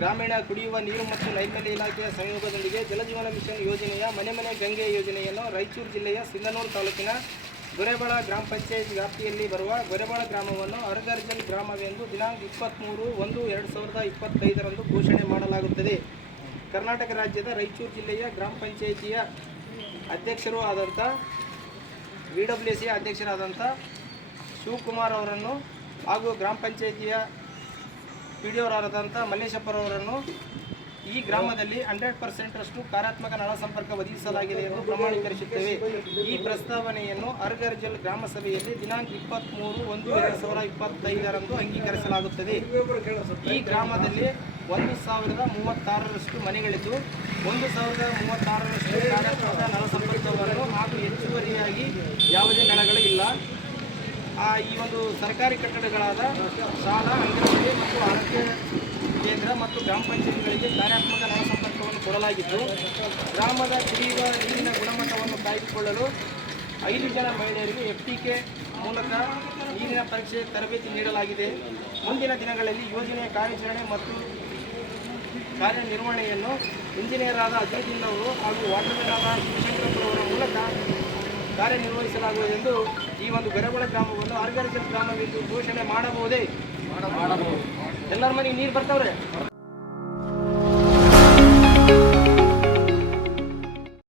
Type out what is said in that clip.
ಗ್ರಾಮೀಣ ಕುಡಿಯುವ ನೀರು ಮತ್ತು ನೈರ್ಮಲ್ಯ ಇಲಾಖೆಯ ಸಂಯೋಗದೊಂದಿಗೆ ಜಲಜೀವನ ಮಿಷನ್ ಯೋಜನೆಯ ಮನೆ ಮನೆ ಗಂಗೆ ಯೋಜನೆಯನ್ನು ರಾಯಚೂರು ಜಿಲ್ಲೆಯ ಸಿಂಧನೂರು ತಾಲೂಕಿನ ಗೊರೆಬಳ ಗ್ರಾಮ ಪಂಚಾಯತ್ ವ್ಯಾಪ್ತಿಯಲ್ಲಿ ಬರುವ ಗೊರೆಬಳ ಗ್ರಾಮವನ್ನು ಅರ್ಗರ್ಜನ್ ಗ್ರಾಮವೆಂದು ದಿನಾಂಕ ಇಪ್ಪತ್ತ್ಮೂರು ಒಂದು ಎರಡು ಸಾವಿರದ ಇಪ್ಪತ್ತೈದರಂದು ಘೋಷಣೆ ಮಾಡಲಾಗುತ್ತದೆ. ಕರ್ನಾಟಕ ರಾಜ್ಯದ ರಾಯಚೂರು ಜಿಲ್ಲೆಯ ಗ್ರಾಮ ಪಂಚಾಯಿತಿಯ ಅಧ್ಯಕ್ಷರೂ ಆದಂಥ, ವಿ ಡಬ್ಲ್ಯೂ ಸಿ ಅಧ್ಯಕ್ಷರಾದಂಥ ಶಿವಕುಮಾರ್ ಅವರನ್ನು ಹಾಗೂ ಗ್ರಾಮ ಪಂಚಾಯಿತಿಯ ಪಿ ಡಿ ಅವರಾದಂಥ ಮಲ್ಲೇಶಪ್ಪರವರನ್ನು ಈ ಗ್ರಾಮದಲ್ಲಿ ಹಂಡ್ರೆಡ್ ಪರ್ಸೆಂಟರಷ್ಟು ಕಾರ್ಯಾತ್ಮಕ ನಳ ಸಂಪರ್ಕ ಒದಗಿಸಲಾಗಿದೆ ಎಂದು ಪ್ರಮಾಣೀಕರಿಸುತ್ತೇವೆ. ಈ ಪ್ರಸ್ತಾವನೆಯನ್ನು ಅರ್ಗರ್ಜಲ್ ಗ್ರಾಮ ಸಭೆಯಲ್ಲಿ ದಿನಾಂಕ ಇಪ್ಪತ್ತ್ಮೂರು ಒಂದು ಎರಡು ಸಾವಿರ ಇಪ್ಪತ್ತೈದರಂದು ಅಂಗೀಕರಿಸಲಾಗುತ್ತದೆ. ಈ ಗ್ರಾಮದಲ್ಲಿ ಒಂದು ಸಾವಿರದ ಮೂವತ್ತಾರರಷ್ಟು ಮನೆಗಳಿದ್ದು, ಒಂದು ಸಾವಿರದ ಮೂವತ್ತಾರರಷ್ಟು ಕಾರ್ಯಾತ್ಮಕ ನಳ ಸಂಪರ್ಕವನ್ನು ಹಾಗೂ ಹೆಚ್ಚುವರಿಯಾಗಿ ಯಾವುದೇ ನಳಗಳು ಇಲ್ಲ. ಈ ಒಂದು ಸರ್ಕಾರಿ ಕಟ್ಟಡಗಳಾದ ಶಾಲಾ, ಅಂಗನವಾಡಿ ಮತ್ತು ಆರೋಗ್ಯ ಕೇಂದ್ರ ಮತ್ತು ಗ್ರಾಮ ಪಂಚಾಯತ್ಗಳಿಗೆ ಕಾರ್ಯಾತ್ಮಕ ಸಂಪರ್ಕವನ್ನು ಕೊಡಲಾಗಿದ್ದು, ಗ್ರಾಮದ ಕುಡಿಯುವ ನೀರಿನ ಗುಣಮಟ್ಟವನ್ನು ಕಾಯ್ದುಕೊಳ್ಳಲು ಐದು ಜನ ಮಹಿಳೆಯರಿಗೆ ಎಫ್ ಟಿ ಕೆ ಮೂಲಕ ನೀರಿನ ಪರೀಕ್ಷೆ ತರಬೇತಿ ನೀಡಲಾಗಿದೆ. ಮುಂದಿನ ದಿನಗಳಲ್ಲಿ ಯೋಜನೆಯ ಕಾರ್ಯಾಚರಣೆ ಮತ್ತು ಕಾರ್ಯನಿರ್ವಹಣೆಯನ್ನು ಇಂಜಿನಿಯರ್ ಆದ ಅಜಯ್ ಅವರು ಹಾಗೂ ವಾಟರ್ಮೆನ್ ಆದ ಶಿವಶಂಕರಪ್ಪರವರ ಮೂಲಕ ಕಾರ್ಯನಿರ್ವಹಿಸಲಾಗುವುದೆಂದು ಈ ಒಂದು ಗರಬಳ ಗ್ರಾಮವನ್ನು ಆರ್ಗಾನಿಕಲ್ ಗ್ರಾಮವೆಂದು ಘೋಷಣೆ ಮಾಡಬಹುದೇ ಮಾಡಬಹುದು. ಎಲ್ಲರ ಮನೆಗೆ ನೀರು ಬರ್ತಾವ್ರೆ?